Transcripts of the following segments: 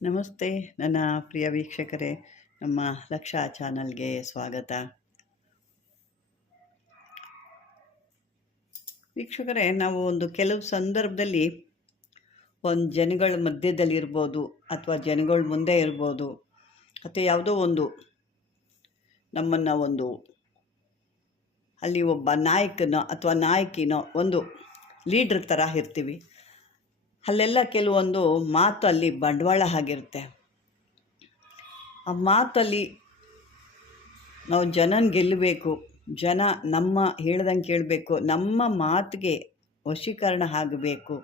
ನಮಸ್ತೆ, ನನ್ನ ಪ್ರಿಯ ವೀಕ್ಷಕರೇ. ನಮ್ಮ ಲಕ್ಷ ಚಾನಲ್ಗೆ ಸ್ವಾಗತ. ವೀಕ್ಷಕರೇ, ನಾವು ಒಂದು ಕೆಲವು ಸಂದರ್ಭದಲ್ಲಿ ಒಂದು ಜನಗಳ ಮಧ್ಯದಲ್ಲಿ ಇರ್ಬೋದು ಅಥವಾ ಜನಗಳ ಮುಂದೆ ಇರ್ಬೋದು, ಮತ್ತು ಯಾವುದೋ ಒಂದು ನಮ್ಮನ್ನು ಒಂದು ಅಲ್ಲಿ ಒಬ್ಬ ನಾಯಕನೋ ಅಥವಾ ನಾಯಕಿನೋ ಒಂದು ಲೀಡ್ರ್ ಥರ ಇರ್ತೀವಿ. ಅಲ್ಲೆಲ್ಲ ಕೆಲವೊಂದು ಮಾತು ಅಲ್ಲಿ ಬಂಡವಾಳ ಆಗಿರುತ್ತೆ ಆ ಮಾತಲ್ಲಿ ನಾವು ಜನನ ಗೆಲ್ಲಬೇಕು, ಜನ ನಮ್ಮ ಹೇಳ್ದಂಗೆ ಕೇಳಬೇಕು, ನಮ್ಮ ಮಾತಿಗೆ ವಶೀಕರಣ ಆಗಬೇಕು.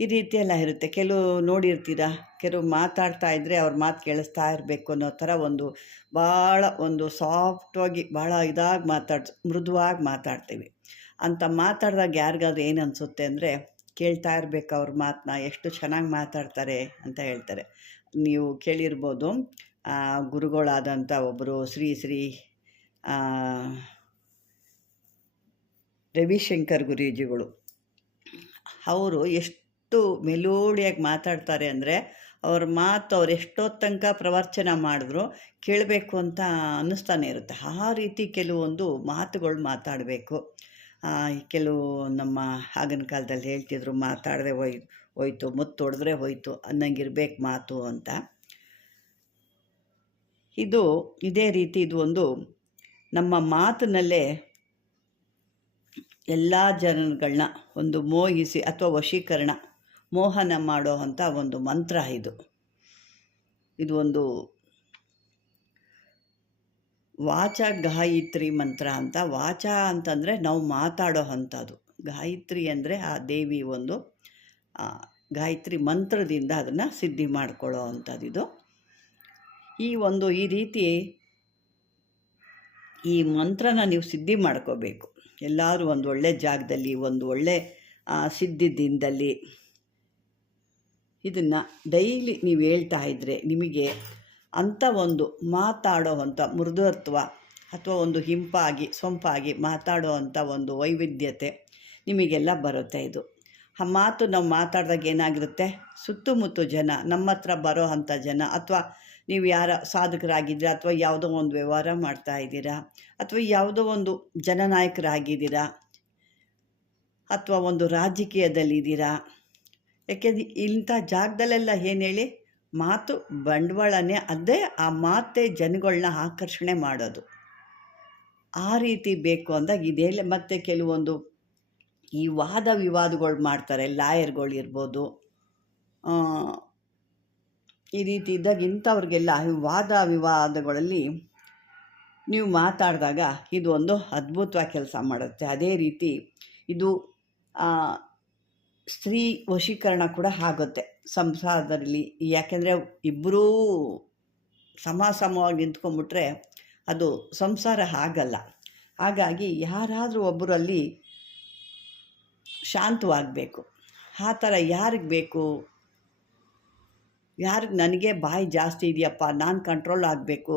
ಈ ರೀತಿಯೆಲ್ಲ ಇರುತ್ತೆ. ಕೆಲವು ನೋಡಿರ್ತೀರ? ಕೆಲವು ಮಾತಾಡ್ತಾ ಇದ್ದರೆ ಅವ್ರ ಮಾತು ಕೇಳಿಸ್ತಾ ಇರಬೇಕು ಅನ್ನೋ ಥರ ಒಂದು ಭಾಳ ಒಂದು ಸಾಫ್ಟಾಗಿ ಭಾಳ ಇದಾಗಿ ಮಾತಾಡ್ ಮೃದುವಾಗಿ ಮಾತಾಡ್ತೀವಿ. ಅಂತ ಮಾತಾಡಿದಾಗ ಯಾರಿಗಾದ್ರೂ ಏನು ಅನಿಸುತ್ತೆ ಅಂದರೆ ಕೇಳ್ತಾ ಇರಬೇಕು ಅವ್ರ ಮಾತನ್ನ ಎಷ್ಟು ಚೆನ್ನಾಗಿ ಮಾತಾಡ್ತಾರೆ ಅಂತ ಹೇಳ್ತಾರೆ. ನೀವು ಕೇಳಿರ್ಬೋದು ಗುರುಗಳಾದಂಥ ಒಬ್ಬರು ಶ್ರೀ ಶ್ರೀ ರವಿಶಂಕರ್ ಗುರೂಜಿಗಳು. ಅವರು ಎಷ್ಟು ಮೆಲೋಡಿಯಾಗಿ ಮಾತಾಡ್ತಾರೆ ಅಂದರೆ ಅವ್ರ ಮಾತು ಅವ್ರು ಎಷ್ಟೋ ತನಕ ಪ್ರವಚನ ಮಾಡಿದ್ರು ಕೇಳಬೇಕು ಅಂತ ಅನ್ನಿಸ್ತಾನೆ ಇರುತ್ತೆ. ಆ ರೀತಿ ಕೆಲವೊಂದು ಮಾತುಗಳು ಮಾತಾಡಬೇಕು. ಕೆಲವು ನಮ್ಮ ಆಗಿನ ಕಾಲದಲ್ಲಿ ಹೇಳ್ತಿದ್ರು, ಮಾತಾಡದೆ ಹೋಯ್, ಹೋಯ್ತು, ಮುತ್ತು ಹೊಡೆದ್ರೆ ಹೋಯ್ತು, ಅನ್ನಂಗಿರ್ಬೇಕು ಮಾತು ಅಂತ. ಇದು, ಇದೇ ರೀತಿ ಇದು ಒಂದು ನಮ್ಮ ಮಾತಿನಲ್ಲೇ ಎಲ್ಲ ಜನಗಳನ್ನ ಒಂದು ಮೋಹಿಸಿ ಅಥವಾ ವಶೀಕರಣ, ಮೋಹನ ಮಾಡೋ ಅಂಥ ಒಂದು ಮಂತ್ರ ಇದು. ಇದು ಒಂದು ವಾಚ ಗಾಯತ್ರಿ ಮಂತ್ರ ಅಂತ. ವಾಚ ಅಂತಂದರೆ ನಾವು ಮಾತಾಡೋ ಅಂಥದ್ದು. ಗಾಯತ್ರಿ ಅಂದರೆ ಆ ದೇವಿ ಒಂದು ಗಾಯತ್ರಿ ಮಂತ್ರದಿಂದ ಅದನ್ನು ಸಿದ್ಧಿ ಮಾಡ್ಕೊಳ್ಳೋ ಅಂಥದ್ದು ಇದು. ಈ ಒಂದು ಈ ರೀತಿ ಈ ಮಂತ್ರನ ನೀವು ಸಿದ್ಧಿ ಮಾಡ್ಕೋಬೇಕು. ಎಲ್ಲರೂ ಒಂದು ಒಳ್ಳೆ ಜಾಗದಲ್ಲಿ ಒಂದು ಒಳ್ಳೆ ಆ, ಸಿದ್ಧಿದಿಂದಲ್ಲಿ ಇದನ್ನು ಡೈಲಿ ನೀವು ಹೇಳ್ತಾ ಇದ್ದರೆ ನಿಮಗೆ ಅಂಥ ಒಂದು ಮಾತಾಡೋವಂಥ ಮೃದುತ್ವ ಅಥವಾ ಒಂದು ಹಿಂಪಾಗಿ, ಸೊಂಪಾಗಿ ಮಾತಾಡುವಂಥ ಒಂದು ವೈವಿಧ್ಯತೆ ನಿಮಗೆಲ್ಲ ಬರುತ್ತೆ ಇದು. ಆ ಮಾತು ನಾವು ಮಾತಾಡಿದಾಗ ಏನಾಗಿರುತ್ತೆ? ಸುತ್ತಮುತ್ತ ಜನ ನಮ್ಮ ಹತ್ರ ಬರೋ ಅಂಥ ಜನ ಅಥವಾ ನೀವು ಯಾರ ಸಾಧಕರಾಗಿದ್ದೀರಾ ಅಥವಾ ಯಾವುದೋ ಒಂದು ವ್ಯವಹಾರ ಮಾಡ್ತಾ ಇದ್ದೀರಾ ಅಥವಾ ಯಾವುದೋ ಒಂದು ಜನನಾಯಕರಾಗಿದ್ದೀರಾ ಅಥವಾ ಒಂದು ರಾಜಕೀಯದಲ್ಲಿದ್ದೀರಾ? ಯಾಕೆ ಇಂಥ ಜಾಗದಲ್ಲೆಲ್ಲ ಏನು ಹೇಳಿ? ಮಾತು ಬಂಡವಾಳನೇ ಅದೇ ಆ ಮಾತೇ ಜನಗಳನ್ನ ಆಕರ್ಷಣೆ ಮಾಡೋದು. ಆ ರೀತಿ ಬೇಕು ಅಂದಾಗ ಇದೆಲ್ಲ ಮತ್ತೆ ಕೆಲವೊಂದು ಈ ವಾದ ವಿವಾದಗಳು ಮಾಡ್ತಾರೆ, ಲಾಯರ್ಗಳು ಇರ್ಬೋದು. ಈ ರೀತಿ ಇದ್ದಾಗ ಇಂಥವ್ರಿಗೆಲ್ಲ ವಾದ ವಿವಾದಗಳಲ್ಲಿ ನೀವು ಮಾತಾಡಿದಾಗ ಇದು ಒಂದು ಅದ್ಭುತವಾಗಿ ಕೆಲಸ ಮಾಡುತ್ತೆ. ಅದೇ ರೀತಿ ಇದು ಸ್ತ್ರೀ ವಶೀಕರಣ ಕೂಡ ಆಗುತ್ತೆ. ಸಂಸಾರದಲ್ಲಿ ಯಾಕೆಂದರೆ ಇಬ್ಬರೂ ಸಮ ಸಮವಾಗಿ ನಿಂತ್ಕೊಂಡ್ಬಿಟ್ರೆ ಅದು ಸಂಸಾರ ಆಗಲ್ಲ. ಹಾಗಾಗಿ ಯಾರಾದರೂ ಒಬ್ಬರಲ್ಲಿ ಶಾಂತವಾಗಬೇಕು. ಆ ಥರ ಯಾರಿಗೆ ಬೇಕು? ಯಾರಿಗೆ ನನಗೆ ಬಾಯಿ ಜಾಸ್ತಿ ಇದೆಯಪ್ಪ, ನಾನು ಕಂಟ್ರೋಲ್ ಆಗಬೇಕು.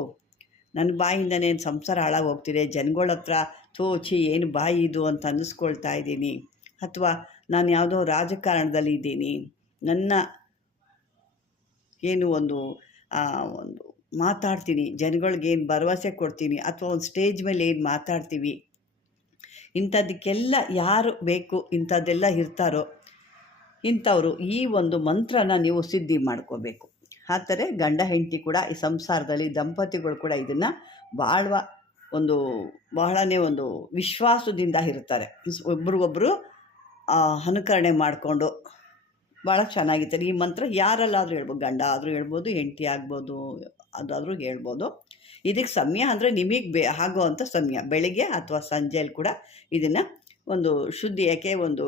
ನನ್ನ ಬಾಯಿಂದನೇ ಸಂಸಾರ ಹಾಳಾಗಿ ಹೋಗ್ತಿದೆ. ಜನಗಳ ಹತ್ರ ತೋಚಿ ಏನು ಬಾಯಿ ಇದು ಅಂತ ಅನ್ನಿಸ್ಕೊಳ್ತಾ ಇದ್ದೀನಿ. ಅಥವಾ ನಾನು ಯಾವುದೋ ರಾಜಕಾರಣದಲ್ಲಿ ಇದ್ದೀನಿ. ನನ್ನ ಏನು ಒಂದು ಒಂದು ಮಾತಾಡ್ತೀನಿ, ಜನಗಳಿಗೆ ಏನು ಭರವಸೆ ಕೊಡ್ತೀನಿ ಅಥವಾ ಒಂದು ಸ್ಟೇಜ್ ಮೇಲೆ ಏನು ಮಾತಾಡ್ತೀವಿ. ಇಂಥದಕ್ಕೆಲ್ಲ ಯಾರು ಬೇಕು, ಇಂಥದ್ದೆಲ್ಲ ಇರ್ತಾರೋ ಇಂಥವರು ಈ ಒಂದು ಮಂತ್ರನ ನೀವು ಸಿದ್ಧಿ ಮಾಡ್ಕೋಬೇಕು. ಆ ಥರ ಗಂಡ ಹೆಂಡತಿ ಕೂಡ ಈ ಸಂಸಾರದಲ್ಲಿ ದಂಪತಿಗಳು ಕೂಡ ಇದನ್ನು ಭಾಳ ಒಂದು, ಬಹಳನೇ ಒಂದು ವಿಶ್ವಾಸದಿಂದ ಇರ್ತಾರೆ. ಒಬ್ರಿಗೊಬ್ಬರು ಅನುಕರಣೆ ಮಾಡಿಕೊಂಡು ಭಾಳ ಚೆನ್ನಾಗಿತ್ತು. ಈ ಮಂತ್ರ ಯಾರಲ್ಲಾದರೂ ಹೇಳ್ಬೋದು, ಗಂಡ ಆದರೂ ಹೇಳ್ಬೋದು, ಹೆಂಡತಿ ಆಗ್ಬೋದು, ಅದಾದರೂ ಹೇಳ್ಬೋದು. ಇದಕ್ಕೆ ಸಮಯ ಅಂದರೆ ನಿಮಗೆ ಬೇ ಆಗುವಂಥ ಸಮಯ. ಬೆಳಿಗ್ಗೆ ಅಥವಾ ಸಂಜೆಯಲ್ಲಿ ಕೂಡ ಇದನ್ನು ಒಂದು ಶುದ್ಧಿ, ಯಾಕೆ ಒಂದು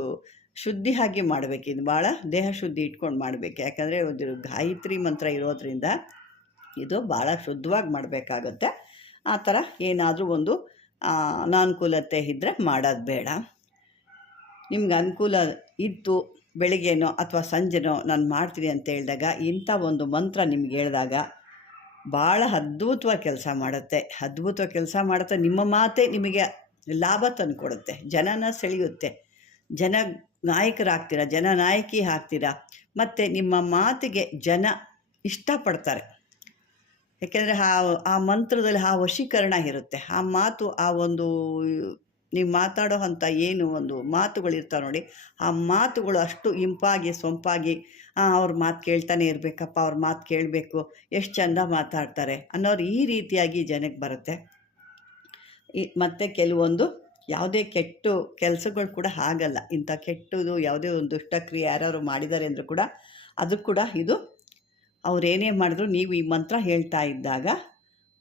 ಶುದ್ಧಿ ಆಗಿ ಮಾಡಬೇಕು. ಇದು ಭಾಳ ದೇಹ ಶುದ್ಧಿ ಇಟ್ಕೊಂಡು ಮಾಡಬೇಕು. ಯಾಕಂದರೆ ಒಂದು ಗಾಯತ್ರಿ ಮಂತ್ರ ಇರೋದ್ರಿಂದ ಇದು ಭಾಳ ಶುದ್ಧವಾಗಿ ಮಾಡಬೇಕಾಗತ್ತೆ. ಆ ಥರ ಏನಾದರೂ ಒಂದು ಅನಾನುಕೂಲತೆ ಇದ್ದರೆ ಮಾಡೋದು ಬೇಡ. ನಿಮ್ಗೆ ಅನುಕೂಲ ಇತ್ತು ಬೆಳಿಗ್ಗೆನೋ ಅಥವಾ ಸಂಜೆನೋ ನಾನು ಮಾಡ್ತೀನಿ ಅಂತ ಹೇಳಿದಾಗ ಇಂಥ ಒಂದು ಮಂತ್ರ ನಿಮ್ಗೆ ಹೇಳಿದಾಗ ಭಾಳ ಅದ್ಭುತವಾಗಿ ಕೆಲಸ ಮಾಡುತ್ತೆ. ಅದ್ಭುತವಾಗಿ ಕೆಲಸ ಮಾಡುತ್ತೆ. ನಿಮ್ಮ ಮಾತೇ ನಿಮಗೆ ಲಾಭ ತಂದುಕೊಡುತ್ತೆ. ಜನನ ಸೆಳೆಯುತ್ತೆ. ಜನ ನಾಯಕರಾಗ್ತೀರಾ? ಜನ ನಾಯಕಿ ಆಗ್ತೀರಾ? ಮತ್ತು ನಿಮ್ಮ ಮಾತಿಗೆ ಜನ ಇಷ್ಟಪಡ್ತಾರೆ. ಯಾಕೆಂದರೆ ಆ ಆ ಮಂತ್ರದಲ್ಲಿ ಆ ವಶೀಕರಣ ಇರುತ್ತೆ. ಆ ಮಾತು ಆ ಒಂದು ನೀವು ಮಾತಾಡೋ ಅಂಥ ಏನು ಒಂದು ಮಾತುಗಳಿರ್ತಾವೆ ನೋಡಿ, ಆ ಮಾತುಗಳು ಅಷ್ಟು ಇಂಪಾಗಿ, ಸೊಂಪಾಗಿ ಅವ್ರ ಮಾತು ಕೇಳ್ತಾನೆ ಇರಬೇಕಪ್ಪ, ಅವ್ರ ಮಾತು ಕೇಳಬೇಕು, ಎಷ್ಟು ಚಂದ ಮಾತಾಡ್ತಾರೆ ಅನ್ನೋರು ಈ ರೀತಿಯಾಗಿ ಜನಕ್ಕೆ ಬರುತ್ತೆ. ಈ ಮತ್ತು ಕೆಲವೊಂದು ಯಾವುದೇ ಕೆಟ್ಟು ಕೆಲಸಗಳು ಕೂಡ ಆಗಲ್ಲ. ಇಂಥ ಕೆಟ್ಟದು ಯಾವುದೇ ಒಂದು ದುಷ್ಟಕ್ರಿಯೆ ಯಾರ್ಯಾರು ಮಾಡಿದ್ದಾರೆ ಅಂದರೂ ಕೂಡ ಅದು ಕೂಡ ಇದು ಅವ್ರೇನೇ ಮಾಡಿದ್ರು ನೀವು ಈ ಮಂತ್ರ ಹೇಳ್ತಾ ಇದ್ದಾಗ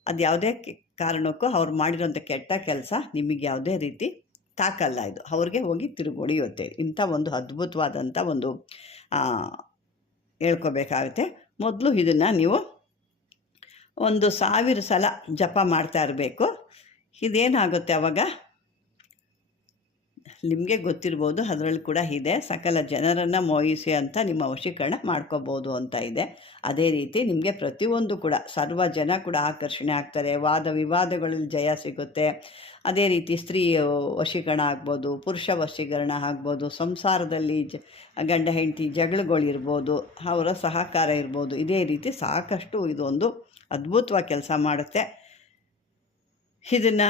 ಅದು ಯಾವುದೇ ಕಾರಣಕ್ಕೂ ಅವ್ರು ಮಾಡಿರೋಂಥ ಕೆಟ್ಟ ಕೆಲಸ ನಿಮಗೆ ಯಾವುದೇ ರೀತಿ ತಾಕಲ್ಲ ಇದು. ಅವ್ರಿಗೆ ಹೋಗಿ ತಿರುಗೊಡಿಯುತ್ತೆ ಇಂಥ ಒಂದು ಅದ್ಭುತವಾದಂಥ ಒಂದು ಹೇಳ್ಕೊಬೇಕಾಗುತ್ತೆ. ಮೊದಲು ಇದನ್ನು ನೀವು ಒಂದು ಸಾವಿರ ಸಲ ಜಪ ಮಾಡ್ತಾ ಇರಬೇಕು. ಇದೇನಾಗುತ್ತೆ ಅವಾಗ? ನಿಮಗೆ ಗೊತ್ತಿರ್ಬೋದು, ಅದರಲ್ಲಿ ಕೂಡ ಇದೆ. ಸಕಲ ಜನರನ್ನು ಮೋಹಿಸಿ ಅಂತ ನಿಮ್ಮ ವಶೀಕರಣ ಮಾಡ್ಕೋಬೋದು ಅಂತ ಇದೆ. ಅದೇ ರೀತಿ ನಿಮಗೆ ಪ್ರತಿಯೊಂದು ಕೂಡ, ಸರ್ವ ಜನ ಕೂಡ ಆಕರ್ಷಣೆ ಆಗ್ತಾರೆ. ವಾದ ವಿವಾದಗಳಲ್ಲಿ ಜಯ ಸಿಗುತ್ತೆ. ಅದೇ ರೀತಿ ಸ್ತ್ರೀ ವಶೀಕರಣ ಆಗ್ಬೋದು, ಪುರುಷ ವಶೀಕರಣ ಆಗ್ಬೋದು, ಸಂಸಾರದಲ್ಲಿ ಜ, ಗಂಡ ಹೆಂಡತಿ ಜಗಳಗಳಿರ್ಬೋದು, ಅವರ ಸಹಕಾರ ಇರ್ಬೋದು. ಇದೇ ರೀತಿ ಸಾಕಷ್ಟು ಇದೊಂದು ಅದ್ಭುತವಾಗಿ ಕೆಲಸ ಮಾಡುತ್ತೆ. ಇದನ್ನು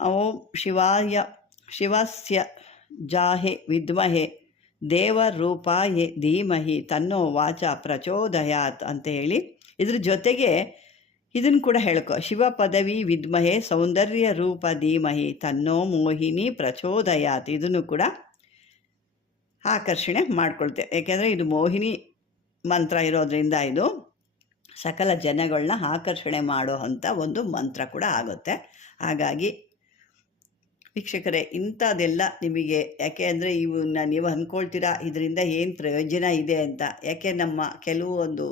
ಓಂ ಶಿವಾಯ ಶಿವಸ್ಯ ಜಾಹೆ ವಿದ್ಮಹೆ ದೇವರೂಪಾಯೆ ಧೀಮಹಿ ತನ್ನೋ ವಾಚ ಪ್ರಚೋದಯಾತ್ ಅಂತ ಹೇಳಿ ಇದ್ರ ಜೊತೆಗೆ ಇದನ್ನು ಕೂಡ ಹೇಳ್ಕೊ. ಶಿವ ಪದವಿ ವಿದ್ಮಹೆ ಸೌಂದರ್ಯ ರೂಪ ಧೀಮಹಿ ತನ್ನೋ ಮೋಹಿನಿ ಪ್ರಚೋದಯಾತ್ ಇದನ್ನು ಕೂಡ ಆಕರ್ಷಣೆ ಮಾಡ್ಕೊಳ್ತೆ. ಯಾಕೆಂದರೆ ಇದು ಮೋಹಿನಿ ಮಂತ್ರ ಇರೋದ್ರಿಂದ ಇದು ಸಕಲ ಜನಗಳನ್ನ ಆಕರ್ಷಣೆ ಮಾಡೋ ಅಂಥ ಒಂದು ಮಂತ್ರ ಕೂಡ ಆಗುತ್ತೆ. ಹಾಗಾಗಿ ವೀಕ್ಷಕರೇ, ಇಂಥದ್ದೆಲ್ಲ ನಿಮಗೆ ಯಾಕೆ ಅಂದರೆ ಇವನ್ನ ನೀವು ಅಂದ್ಕೊಳ್ತೀರಾ? ಇದರಿಂದ ಏನು ಪ್ರಯೋಜನ ಇದೆ ಅಂತ. ಯಾಕೆ ನಮ್ಮ ಕೆಲವು ಒಂದು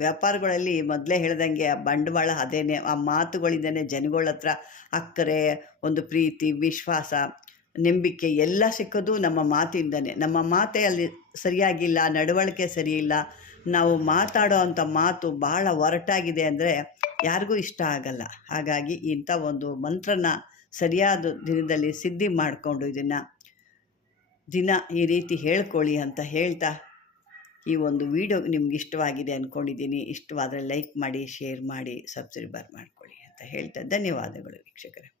ವ್ಯಾಪಾರಗಳಲ್ಲಿ ಮೊದಲೇ ಹೇಳ್ದಂಗೆ ಆ ಬಂಡವಾಳ ಅದೇನೆ, ಆ ಮಾತುಗಳಿಂದನೇ ಜನಗಳ ಹತ್ರ ಅಕ್ಕರೆ, ಒಂದು ಪ್ರೀತಿ, ವಿಶ್ವಾಸ, ನಂಬಿಕೆ ಎಲ್ಲ ಸಿಕ್ಕೋದು ನಮ್ಮ ಮಾತಿಂದನೇ. ನಮ್ಮ ಮಾತೇ ಅಲ್ಲಿ ಸರಿಯಾಗಿಲ್ಲ, ನಡವಳಿಕೆ ಸರಿಯಿಲ್ಲ, ನಾವು ಮಾತಾಡೋ ಅಂಥ ಮಾತು ಭಾಳ ಒರಟಾಗಿದೆ ಅಂದರೆ ಯಾರಿಗೂ ಇಷ್ಟ ಆಗಲ್ಲ. ಹಾಗಾಗಿ ಇಂಥ ಒಂದು ಮಂತ್ರನ ಸರಿಯಾದ ದಿನದಲ್ಲಿ ಸಿದ್ಧಿ ಮಾಡಿಕೊಂಡು ಇದನ್ನು ದಿನ ಈ ರೀತಿ ಹೇಳ್ಕೊಳ್ಳಿ ಅಂತ ಹೇಳ್ತಾ ಈ ಒಂದು ವಿಡಿಯೋ ನಿಮ್ಗೆ ಇಷ್ಟವಾಗಿದೆ ಅಂದ್ಕೊಂಡಿದ್ದೀನಿ ಇಷ್ಟವಾದರೆ ಲೈಕ್ ಮಾಡಿ, ಶೇರ್ ಮಾಡಿ ಸಬ್ಸ್ಕ್ರೈಬರ್ ಮಾಡ್ಕೊಳ್ಳಿ ಅಂತ ಹೇಳ್ತಾ ಧನ್ಯವಾದಗಳು ವೀಕ್ಷಕರೇ.